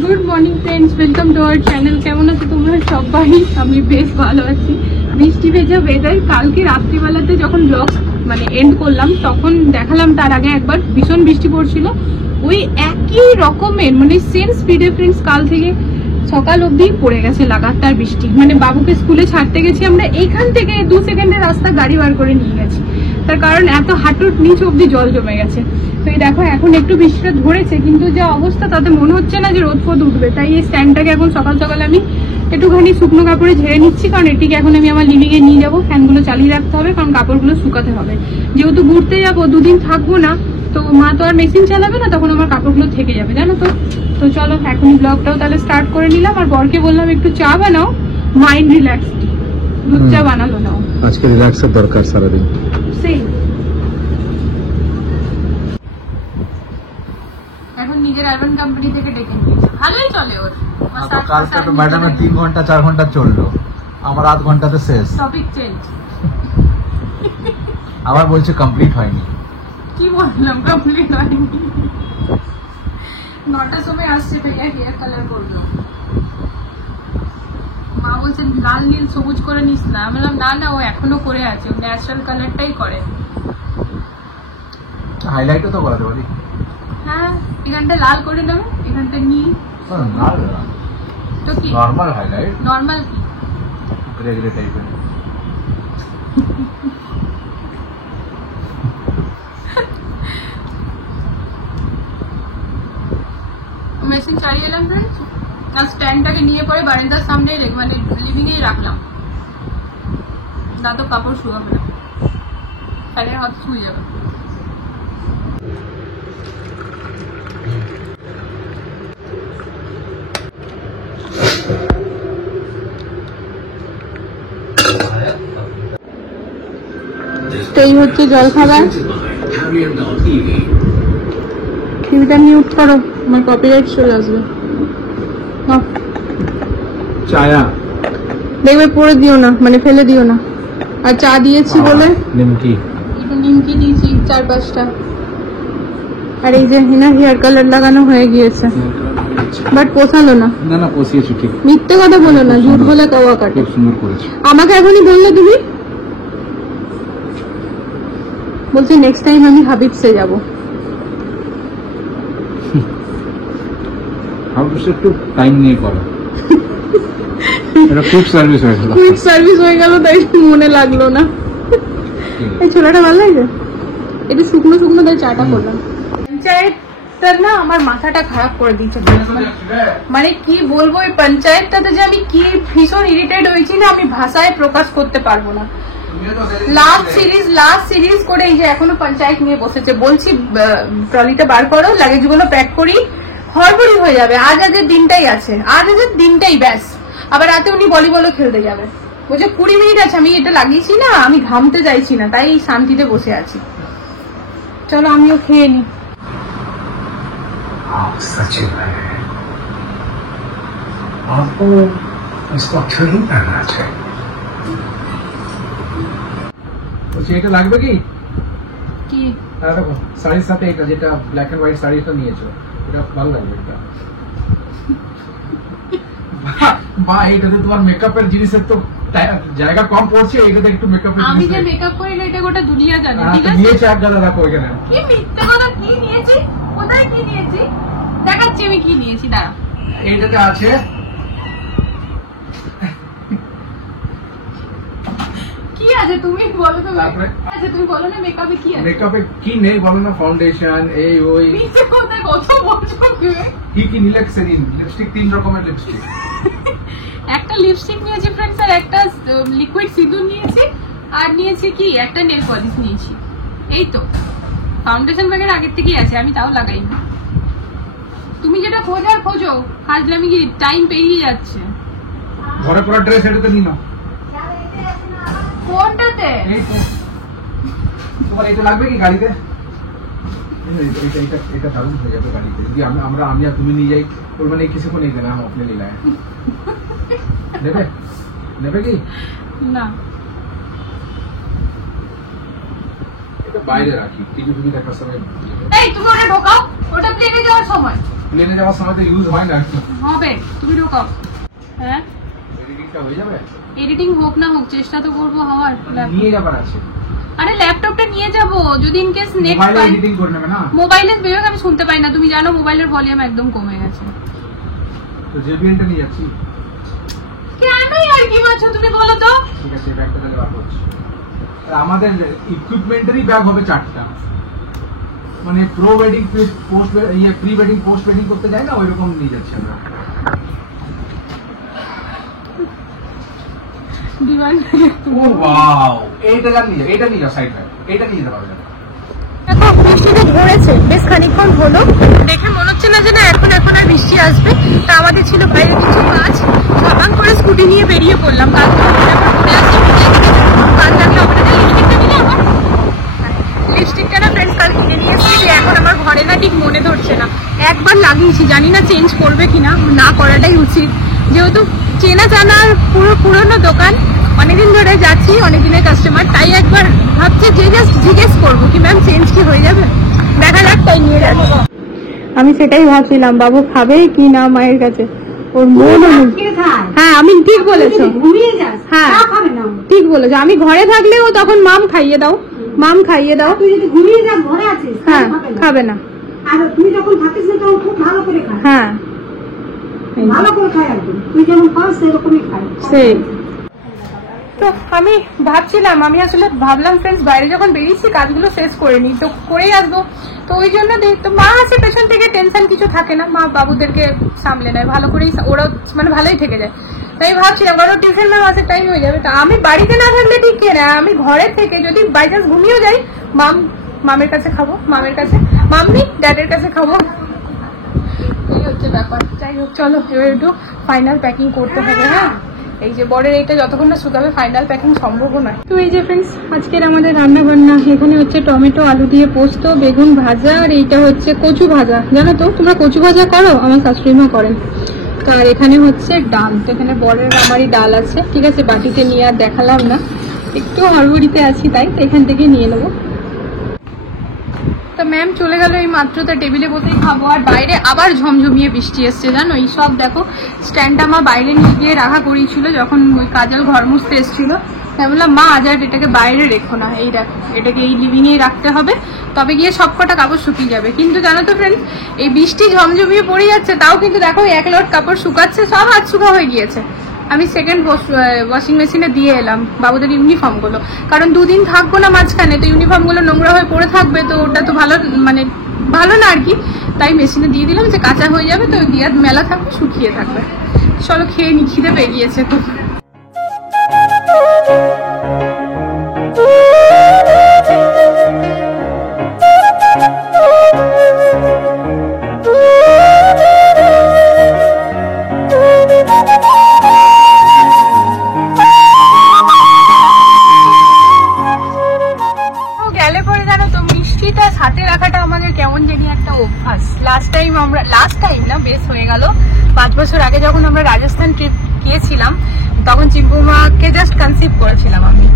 Good morning friends, welcome to our channel. কেমন আছো তোমরা সবাই? আমি বেশ ভালো আছি। বৃষ্টি ভেজা ওয়েদার। কালকে রাত্রিবেলাতে যখন ব্লগ এন্ড করলাম তখন দেখালাম, তার আগে একবার ভীষণ বৃষ্টি পড়ছিল। ওই একই রকমের সেম স্পিডে ফ্রেন্ডস কাল থেকে সকাল অবধি পড়ে গেছে লাগাতার বৃষ্টি। বাবুকে স্কুলে ছাড়তে গেছি আমরা, এইখান থেকে 2 সেকেন্ডের রাস্তা গাড়ি বার করে নিয়ে গেছি। তার কারণ এত হাঁটুর নিচ অবধি জল জমে গেছে। তো এই দেখো এখন একটু বৃষ্টিটা ধরেছে, কিন্তু যা অবস্থা তাতে মনে হচ্ছে না যে রোদ ফোদ উঠবে। তাই এই স্ট্যান্ডটাকে এখন সকাল সকাল আমি একটুখানি শুকনো কাপড়ে ঝেড়ে নিচ্ছি, কারণ এটিকে এখন আমি আমার লিভিং এ নিয়ে যাবো। ফ্যানগুলো চালিয়ে রাখতে হবে, কারণ কাপড়গুলো শুকাতে হবে। যেহেতু ঘুরতে যাবো, 2 দিন থাকবো না, তো মা তো আর মেশিন চালাবে না, তখন আমার কাপড়গুলো থেকে যাবে, জানো তো। তো চলো এখন ব্লগটাও তাহলে স্টার্ট করে নিলাম। আর বরকে বললাম একটু চা বানাও, মাইন্ড রিল্যাক্স, দুধ চা বানালো নাও, আজকে রিল্যাক্সের দরকার সারাদিন। সেই এখন নিজের আরবান কোম্পানি থেকে ডেকে নিয়েছে, ভালোই চলে ওর। কালকে তো ম্যাডামের 3 ঘন্টা 4 ঘন্টা চললো, আমার আধ ঘন্টাতে শেষ। Topic change. আবার বলছে কমপ্লিট হয়নি। কি বললাম কমপ্লিট হয়নি? 9টার সময় আসছে, ভাইয়া হেয়ার কালার করবে। মা বলছে লাল নীল সবুজ করে নিস না। আমি বললাম না না, ও এখনো করে আছে, ও ন্যাচারাল কালারটাই করে। হাইলাইটও তো করাতে পারি। হ্যাঁ, এখানটা লাল করে নেবে, এখানটা নীল। লাল তো কি নরমাল হাইলাইট? নরমাল কি গ্রে গ্রে টাইপের। মেশিন চালিয়ে এলাম ফ্রেন্ডস। আর স্ট্যান্ডটাকে নিয়ে পরে বারান্দার সামনে লিভিং এই রাখলাম, না তো কাপড় শুকাবে না, ফ্যানের হাত শুয়ে যাবে। এই হচ্ছে জল খাবার। টিভিটা মিউট করো, আমার কপিরাইট চলে আসবে। চায়া দেখবে পরে দিও না, ফেলে দিও না। আর চা দিয়েছি বলে নিমকি, একটু নিমকি দিয়েছি 4-5টা। আর এই যে হিনার হেয়ার কালার লাগানো হয়ে গিয়েছে, বাট পোষালো না। না না পচিয়েছি ঠিক। মিথ্যে কথা বলো না, ঝুট বলে কওয়া কাটে। খুব সুন্দর করেছে। আমাকে এখনই বললে তুমি, বলছি নেক্সট টাইম আমি হাবিবসে যাবো। হাবিবসে একটু টাইম নিয়ে করো। এটা কুইক সার্ভিস হয়ে গেল। কুইক সার্ভিস হয়ে গেল, তাই মনে লাগলো না। এই ছোলাটা ভালো লাগে, এটা শুকনো শুকনো, তাই চাটা করলাম। পঞ্চায়েতটা না আমার মাথাটা খারাপ করে দিচ্ছে। কি বলবো, এই পঞ্চায়েতটাতে যে আমি কি ভীষণ ইরিটেট হয়েছি না, আমি ভাষায় প্রকাশ করতে পারবো না। লাস্ট সিরিজ করে এই যে এখনো পঞ্চায়েত নিয়ে বসেছে। বলছি ট্রলিটা বার করো, লাগেজ গুলো প্যাক করি, হড়বড়ি হয়ে যাবে। আজের দিনটাই আছে, আজের দিনটাই ব্যাস। আবার রাতে উনি ভলিবলও খেলতে যাবে। বলছে 20 মিনিট আছে, আমি এটা লাগিয়েছি না, আমি ঘামতে চাইছি না, তাই শান্তিতে বসে আছি। চলো আমিও খেয়ে নি। এটা লাগবে কি? কি দেখো শাড়ির সাথে এটা, যেটা ব্ল্যাক এন্ড হোয়াইট শাড়িটা নিয়েছো, এটা ভালো লাগবে। এটা বা এটাতে তোমার মেকআপের জিনিসের তো জায়গা কম পড়ছে, এটাতে একটু মেকআপের আমি যে মেকআপ করি না, এটা গোটা দুনিয়া জানে। ঠিক আছে, নিয়েছে এক গাদা, রাখো এখানে। কি মিথ্যে কথা, কি নিয়েছি, কোথায় কি নিয়েছি দেখাচ্ছি আমি কি নিয়েছি। দাঁড়া, এইটাতে আছে। কি আছে তুমি বলো তো। আচ্ছা তুমি বলো না, মেকআপে কি আছে? মেকআপে কি নেই বলো না? ফাউন্ডেশন, এই ওই মিথ্যে কথা কত বলছো। কি নিলে? সেদিন লিপস্টিক, 3 রকমের লিপস্টিক। একটা লিপস্টিক নিয়েছি ফ্রেন্ডস, আর একটা লিকুইড সিঁদুর নিয়েছি, আর নিয়েছি কি একটা নেল পলিশ নিয়েছি। এই তো ফাউন্ডেশন ব্যাগের আগের থেকেই আছে, আমি তাও লাগাইনি। তুমি যেটা খোঁজো, কাজলে আমি কি টাইম পেরিয়ে যাচ্ছে। ঘরে পরা ড্রেস এটাতে নিয়ে নাও। কোনটাতে? এই তো তোমার এটা লাগবে কি গাড়িতে? এটা দারুণ হয়ে যাবে গাড়িতে, যদি আমি আর তুমি নিয়ে যাই। বলবেন এই কিছুক্ষণ এই দেনা আপনি নিয়ে নেয়। নেবে কি না? এটা বাইরে রাখি, কিছু তুমি দেখার সময়। এই তুমি ওটা ঢোকাও, ওটা প্লেনে যাওয়ার সময়। প্লেনে যাওয়ার সময় তো ইউজ হয় না। হবে, তুমি ঢোকাও। হ্যাঁ এডিটিংটা হয়ে যাবে? এডিটিং হোক না হোক, চেষ্টা তো করবো হওয়ার। নিয়ে যাবার আছে। আরে ল্যাপটপটা নিয়ে যাবো, যদি ইন কেস নেট মোবাইলে পাই। এডিটিং করে নেবে না? মোবাইলে বিবেক আমি শুনতে পাই না, তুমি জানো মোবাইলের ভলিউম একদম কমে গেছে। তো জেবিএলটা নিয়ে যাচ্ছি। কেন আর কি মারছো তুমি বলো তো? ঠিক আছে, ব্যাগটা তাহলে বার করছি। আর আমাদের ইকুইপমেন্টারি ব্যাগ হবে 4টা, মানে pro wedding post pre wedding post wedding করতে যাই না, ওইরকম নিয়ে যাচ্ছি আমরা। দিওয়ান ও ওয়াও, এইটা নিয়ে এটা নিয়ে যাও, সাইড ব্যাগ এটা নিয়ে যেতে পারবে। দেখো বৃষ্টিটা ধরেছে বেশ খানিকক্ষণ হলো, দেখে মনে হচ্ছে না যে না এখন আর বৃষ্টি আসবে। তা আমাদের ছিল বাইরে কিছু কাজ, সাবান করে স্কুটি নিয়ে বেরিয়ে পড়লাম। কাল লিপস্টিকটা না ফ্রেন্ডস কাল কিনে নিয়ে এসেছি, এখন আমার ঘরে না ঠিক মনে ধরছে না। একবার লাগিয়েছি, জানি না চেঞ্জ করবে কিনা, না করাটাই উচিত, যেহেতু চেনা জানার পুরনো দোকান, অনেকদিন ধরে যাচ্ছি, অনেকদিনের কাস্টমার, তাই একবার ভাবছি যে জাস্ট জিজ্ঞেস করবো কি ম্যাম চেঞ্জ কি হয়ে যাবে, দেখা যাক, তাই নিয়ে যাচ্ছি। আমি সেটাই ভাবছিলাম বাবু খাবে কি না মায়ের কাছে, ওর মন। হ্যাঁ আমি ঠিক বলেছো, হ্যাঁ ঠিক বলেছো, আমি ঘরে থাকলেও তখন মাম খাইয়ে দাও, মাম খাইয়ে দাও। তুই যদি ঘুমিয়ে যাস ঘরে আছিস, হ্যাঁ খাবে না। আর তুই যখন থাকিস না তখন খুব ভালো করে খায়, হ্যাঁ ভালো করে খায় একদম, তুই যেমন খাস সেরকমই খায়। সেই তো আমি ভাবছিলাম, আমি আসলে ভাবলাম ফ্রেন্ডস বাইরে যখন বেরিয়েছি কাজগুলো শেষ করে নিই, তো করেই আসবো। তো ওই জন্য তো মা আছে পেছন থেকে, টেনশন কিছু থাকে না, মা বাবুদেরকে সামলে নেয় ভালো করেই, ওরা মানে ভালোই থেকে যায়। তাই ভাবছিলাম কারণ টিউশন ম্যাম আসে টাইম হয়ে যাবে, তা আমি বাড়িতে না থাকলে ঠিক কে না, আমি ঘরে থেকে যদি বাই চান্স ঘুমিয়েও যাই, মামের কাছে খাবো, মামের কাছে, মাম্মি ড্যাডের কাছে খাবো, এই হচ্ছে ব্যাপার। যাই হোক চলো এবার একটু ফাইনাল প্যাকিং করতে হবে। হ্যাঁ এই যে বরের এইটা যতক্ষণ না শুকাবে ফাইনাল প্যাকিং সম্ভব নয়। তো এই যে ফ্রেন্ডস আজকের আমাদের রান্না বান্না, এখানে হচ্ছে টমেটো আলু দিয়ে পোস্ত, বেগুন ভাজা, আর এইটা হচ্ছে কচু ভাজা। জানো তো তোমরা কচু ভাজা করো? আমার শাশুড়ি মা করেন। আর এখানে হচ্ছে ডাল, তো এখানে বরের আমারই ডাল আছে, ঠিক আছে বাটিতে নিয়ে আর দেখালাম না, একটু হড়বড়িতে আছি তাই, তো এখান থেকে নিয়ে নেবো। তো ম্যাম চলে গেল এই মাত্র, তো টেবিলে বসেই খাবো। আর বাইরে আবার ঝমঝমিয়ে বৃষ্টি এসছে জানো, এই সব দেখো স্ট্যান্ডটা আমার বাইরে নিয়ে গিয়ে রাখা করিয়েছিল যখন ওই কাজল ঘর মুছতে এসেছিল, তাই বললাম মা আজ আর এটাকে বাইরে রেখো না, এই দেখো এটাকে এই লিভিংয়েই রাখতে হবে, তবে গিয়ে সব কটা কাপড় শুকিয়ে যাবে। কিন্তু জানো তো ফ্রেন্ড এই বৃষ্টি ঝমঝমিয়ে পড়ে যাচ্ছে, তাও কিন্তু দেখো এক লট কাপড় শুকাচ্ছে, সব হাত শুকা হয়ে গিয়েছে। আমি সেকেন্ড ওয়াশিং মেশিনে দিয়ে এলাম বাবুদের ইউনিফর্মগুলো, কারণ দুদিন থাকবো না মাঝখানে, তো ইউনিফর্মগুলো নোংরা হয়ে পড়ে থাকবে, তো ওটা তো ভালো না আর কি, তাই মেশিনে দিয়ে দিলাম যে কাঁচা হয়ে যাবে, তো দিয়ে মেলা থাকবে, শুকিয়ে থাকবে। চলো খেয়ে নি, খিদে পেয়ে গিয়েছে তো। হাতে রাখাটা আমাদের কেমন জানি একটা অভ্যাস। লাস্ট টাইম না বেশ হয়ে গেল 5 বছর আগে যখন আমরা রাজস্থান ট্রিপ গিয়েছিলাম, তখন চিম্পুমাকে জাস্ট কনসিভ করেছিলাম আমি,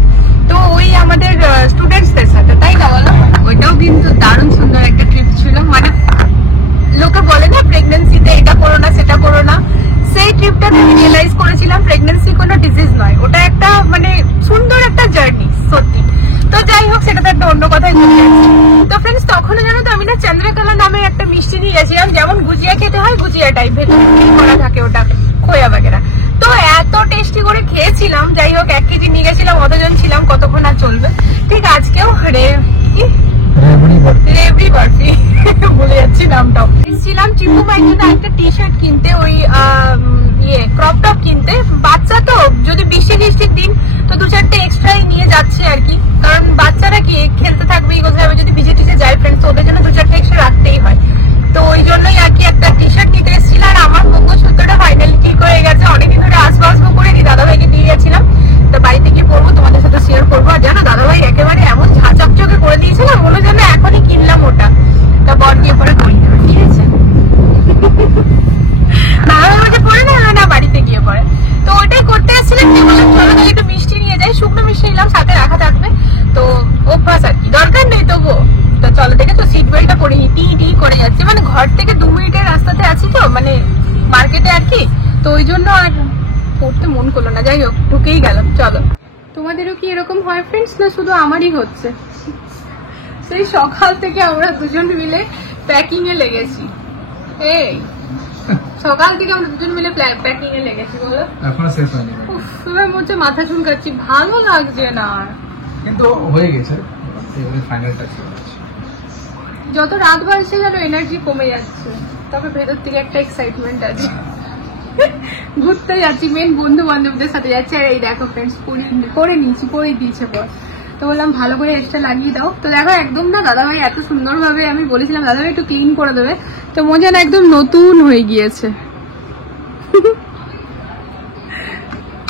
তো ওই আমাদের স্টুডেন্টসদের সাথে, তাই না বলো? ওইটাও কিন্তু দারুণ সুন্দর একটা ট্রিপ ছিল, মানে লোকে বলে না প্রেগনেন্সিতে এটা করো না সেটা করো না, সেই ট্রিপটাতে আমি রিয়েলাইজ করেছিলাম প্রেগনেন্সি কোনো ডিজিজ নয়, ওটা একটা মানে সুন্দর একটা জার্নি সত্যি। তো যাই হোক সেটা তো একটা অন্য কথাই চলে যাচ্ছে। তো ফ্রেন্ডস তখনও জানো তো আমি না চন্দ্রকলা নামে একটা মিষ্টি নিয়ে গেছিলাম, যেমন গুজিয়া খেতে হয় গুজিয়া টাইপ, ভেতরে ফিল করা থাকে ওটা খোয়া বাগেরা, তো এত টেস্টি করে খেয়েছিলাম। যাই হোক 1 কেজি নিয়ে গেছিলাম, অতজন ছিলাম, কতক্ষণ আর চলবে। ঠিক আজকেও রেবড়ি বরফি বলে যাচ্ছি নামটাও। ছিলাম চিম্পুমার জন্য একটা টি শার্ট কিনতে, ওই ক্রপ টপ কিনতে, বাচ্চা তো যদি বৃষ্টির দিন তো 2-4টে এক্সট্রাই নিয়ে যাচ্ছে আর কি, কারণ বাচ্চারা কি খেলতে থাকবে কোথায়, যদি ভিজে টিজে যায় ফ্রেন্ডস, ওদের জন্য 2-4টে এক্সট্রা রাখতেই হয়। তো ওই জন্যই আর কি একটা টি শার্ট নিতে এসেছিল। আর আমার মঙ্গলসূত্রটা ফাইনালি ঠিক হয়ে গেছে, অনেকদিন ধরে আসবো করে দাদাভাইকে দিয়ে গেছিলাম, তো বাড়িতে গিয়ে পড়বো, তোমাদের সাথে শেয়ার করবো। আর জানো দাদাভাই একেবারে এমন ঝাঁচকচকে করে দিয়েছিলাম, মনে যেন এখনই কিনলাম ওটা, তা বর গিয়ে পরে করিয়ে দেবে, ঠিক আছে? দাদাভাই বলছে পরে না বাড়িতে গিয়ে পরে, তো ওইটাই করতে এসেছিলাম। বললাম চলো তাহলে একটু মিষ্টি নিয়ে যাই, শুকনো মিষ্টি নিলাম, সাথে রাখা থাকবে, তো অভ্যাস আর কি, দরকার নেই তবুও। তো চলো দেখে তো সিট বেল্টটা পরে টি করে যাচ্ছে, মানে ঘর থেকে 2 মিনিটের রাস্তা রাস্তাতে আছি তো, মানে মার্কেটে আর কি, তো ওই জন্য আর পড়তে মন করলো না। যাই হোক, ঢুকেই গেলাম। চলো, তোমাদেরও কি এরকম হয় ফ্রেন্ডস, না শুধু আমারই হচ্ছে? সেই সকাল থেকে আমরা দুজন মিলে প্যাকিং এ লেগেছি। এই সকাল থেকে আমরা দুজন মিলে প্যাকিং এ লেগেছি, বলো? এখনো শেষ হয়নি, এবার মনে হচ্ছে মাথা চুলকাচ্ছি, ভালো লাগছে না। কিন্তু হয়ে গেছে, এবারে ফাইনাল টাচ হচ্ছে। যত রাত বাড়ছে যেন এনার্জি কমে যাচ্ছে, তবে ভেতর থেকে একটা এক্সাইটমেন্ট আছে। ঘুরতে যাচ্ছি, মেন বন্ধু বান্ধবদের সাথে যাচ্ছি। আর এই দেখো ফ্রেন্ডস, করে নিয়েছি, করে দিয়েছে পর। তো বললাম ভালো করে এক্সট্রা লাগিয়ে দাও। তো দেখো একদম না, দাদাভাই এত সুন্দরভাবে, আমি বলেছিলাম দাদাভাই একটু ক্লিন করে দেবে, তো মনে হয় একদম নতুন হয়ে গিয়েছে।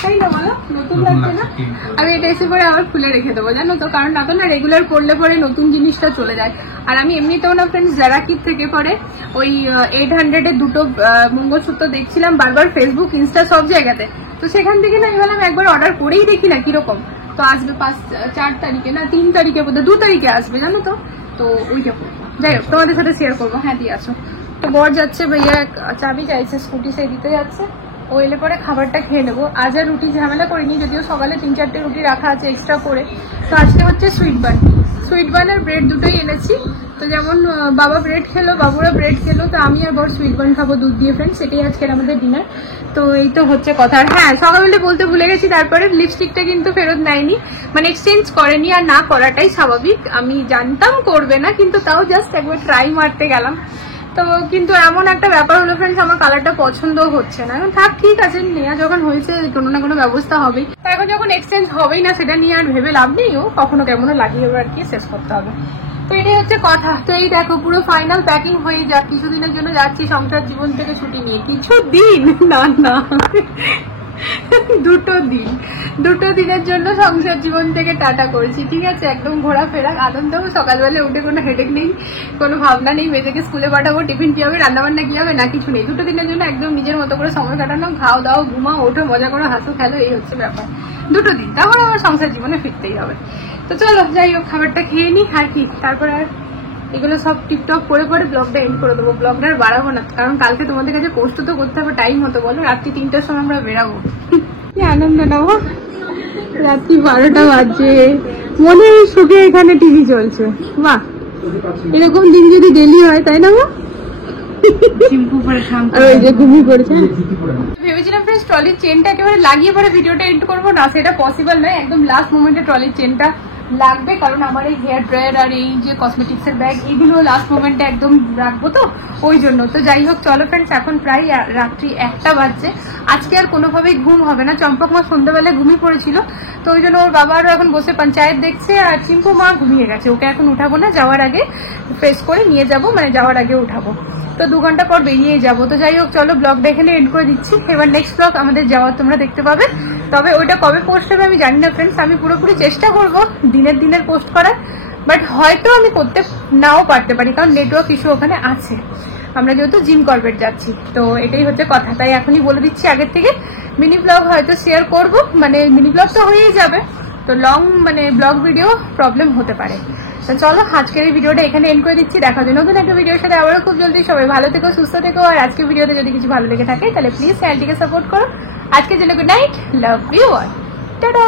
তাই না বলো, নতুন লাগছে না? আমি এটা এসে পরে আবার খুলে রেখে দেবো, জানো তো, কারণ না তো না রেগুলার পরলে পরে নতুন জিনিসটা চলে যায়। আর আমি এমনিতেও না ফ্রেন্ডস জারাকির থেকে পরে ওই 800 এর দুটো মঙ্গলসূত্র দেখছিলাম বারবার ফেসবুক, ইনস্টা সব জায়গাতে। তো সেখান থেকে না আমি বললাম একবার অর্ডার করেই দেখি না কিরকম। তো আসবে 4 তারিখে, না 3 তারিখে, বোধহয় 2 তারিখে আসবে, জানো তো। তো ওইটা করবো, যাই হোক তোমাদের সাথে শেয়ার করবো। হ্যাঁ দিয়ে আসো। তো বর যাচ্ছে, ভাইয়া চাবি চাইছে, স্কুটি সে দিতে যাচ্ছে। ও এলে পরে খাবারটা খেয়ে নেবো। আজ আর রুটি ঝামেলা করিনি, যদিও সকালে 3-4টে রুটি রাখা আছে এক্সট্রা করে। তো আজকে হচ্ছে সুইট বান আর ব্রেড দুটোই এনেছি। তো যেমন বাবা ব্রেড খেলো, বাবুরা ব্রেড খেলো, তো আমি আর বর সুইট বান খাবো দুধ দিয়ে ফ্রেন্ডস। সেটাই আজকের আমাদের ডিনার। তো এই তো হচ্ছে কথা। আর হ্যাঁ, সকালবেলা বলতে ভুলে গেছি, তারপরে লিপস্টিকটা কিন্তু ফেরত নেয়নি, মানে এক্সচেঞ্জ করেনি। আর না করাটাই স্বাভাবিক, আমি জানতাম করবে না, কিন্তু তাও জাস্ট একবার ট্রাই মারতে গেলাম। তো কিন্তু এমন একটা ব্যাপার হলো ফ্রেন্ডস, আমার কালারটা পছন্দ হচ্ছে না। এখন থাক, ঠিক আছে, নেওয়া যখন হয়েছে কোনো না কোনো ব্যবস্থা হবেই। এখন যখন এক্সচেঞ্জ হবেই না, সেটা নিয়ে আর ভেবে লাভ নেই। ও কখনো কেমন লাগিয়ে আর কি শেষ করতে হবে। তো এটাই হচ্ছে কথা। তো এই দেখো পুরো ফাইনাল প্যাকিং হয়ে যাক। কিছুদিনের জন্য যাচ্ছি সংসার জীবন থেকে ছুটি নিয়ে। কিছুদিন না, 2 দিনের জন্য সংসার জীবন থেকে টাটা করেছি, ঠিক আছে। একদম ঘোরাফেরা, আনন্দ। সকালবেলা উঠে কোনো হেডেক নেই, কোনো ভাবনা নেই মেয়েদেরকে স্কুলে পাঠাবো, টিফিন কি হবে, রান্নাবান্না কি হবে, না কিছু নেই। 2 দিনের জন্য একদম নিজের মতো করে সময় কাটানো, খাও দাও, ঘুমাও, ওঠো, মজা করো, হাসো, খেলো, এই হচ্ছে ব্যাপার। 2 দিন, তারপর আমার সংসার জীবনে ফিরতেই হবে। তো চলো যাই হোক, খাবারটা খেয়ে নিই। আর কি, তারপর আর এগুলো সব টিকটক করে পরে ব্লগটা এন্ড করে দেবো। ব্লগটা আর বাড়াবো না, কারণ কালকে তোমাদের কাছে পোস্ট তো করতে হবে টাইম মতো, বলো। রাত্রি 3টার সময় আমরা বেরাবো। কি আনন্দ নেবো, রাত্রি 12টা বাজে, মনে সুখে এখানে টিভি চলছে। বাহ, এরকম দিন যদি ডেলি হয়, তাই না? আর ওই যে ঘুমিয়ে পড়েছে। ভেবেছিলাম ফ্রেন্ডস ট্রলির চেনটা একেবারে লাগিয়ে পরে ভিডিওটা এন্ড করবো, না সেটা পসিবল নয়। একদম লাস্ট মোমেন্টে ট্রলির চেনটা লাগবে, কারণ আমার এই হেয়ার ড্রায়ার আর এই যে কসমেটিক্স এর ব্যাগ, এইগুলো লাস্ট মোমেন্টে একদম রাখবো, তো ওই জন্য। তো যাই হোক, চলো ফ্রেন্ডস, এখন প্রায় রাত্রি 1টা বাজছে। আজকে আর কোনোভাবেই ঘুম হবে না। চম্পক মা সন্ধ্যাবেলায় ঘুমিয়ে পড়েছিল, তো ওই জন্য ওর বাবা আরো এখন বসে পঞ্চায়েত দেখছে। আর চিম্পু মা ঘুমিয়ে গেছে, ওকে এখন উঠাবো না, যাওয়ার আগে ফ্রেশ করে নিয়ে যাবো, মানে যাওয়ার আগে উঠাবো। তো 2 ঘন্টা পর বেরিয়ে যাবো। তো যাই হোক, চলো ব্লগটা এখানে এন্ড করে দিচ্ছি। এবার নেক্সট ব্লগ আমাদের যাওয়ার তোমরা দেখতে পাবে, তবে ওইটা কবে পোস্ট হবে আমি জানি না ফ্রেন্ডস। আমি পুরোপুরি চেষ্টা করবো দিনের পোস্ট করার, বাট হয়তো আমি করতে নাও পারতে পারি, কারণ নেটওয়ার্ক ইস্যু ওখানে আছে। আমরা যেহেতু জিম কর্বেট যাচ্ছি, তো এটাই হচ্ছে কথা। তাই এখনই বলে দিচ্ছি আগের থেকে, মিনি ব্লগ হয়তো শেয়ার করব, মানে মিনি ব্লগ তো হয়েই যাবে, তো লং মানে ব্লগ ভিডিও প্রবলেম হতে পারে। তো চলো আজকের এই ভিডিওটা এখানে এন্ড করে দিচ্ছি। দেখা যায় নতুন একটা ভিডিওর সাথে আবারও খুব জলদি। সবাই ভালো থেকো, সুস্থ থেকো। আর আজকের ভিডিওতে যদি কিছু ভালো লেগে থাকে তাহলে প্লিজ চ্যানেলটিকে সাপোর্ট করো। আজকের জন্য good night, love you all, tata.